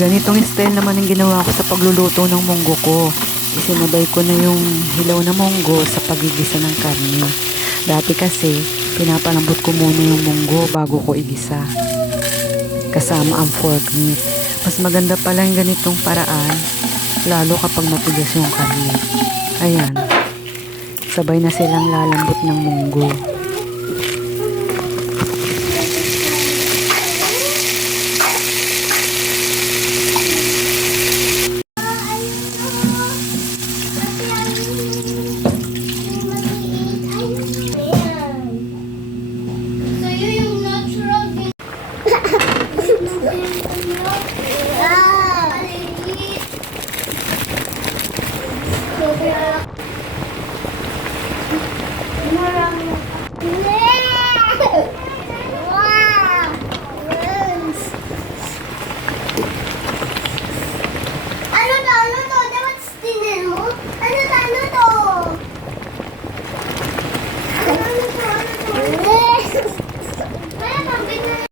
Ganitong style naman ang ginawa ko sa pagluluto ng munggo ko. Isinabay ko na yung hilaw na munggo sa pagigisa ng karne. Dati kasi, pinapalambot ko muna yung munggo bago ko igisa. Kasama ang pork meat. Mas maganda pala yung ganitong paraan, lalo kapag matigas yung karne. Ayan, sabay na silang lalambot ng munggo.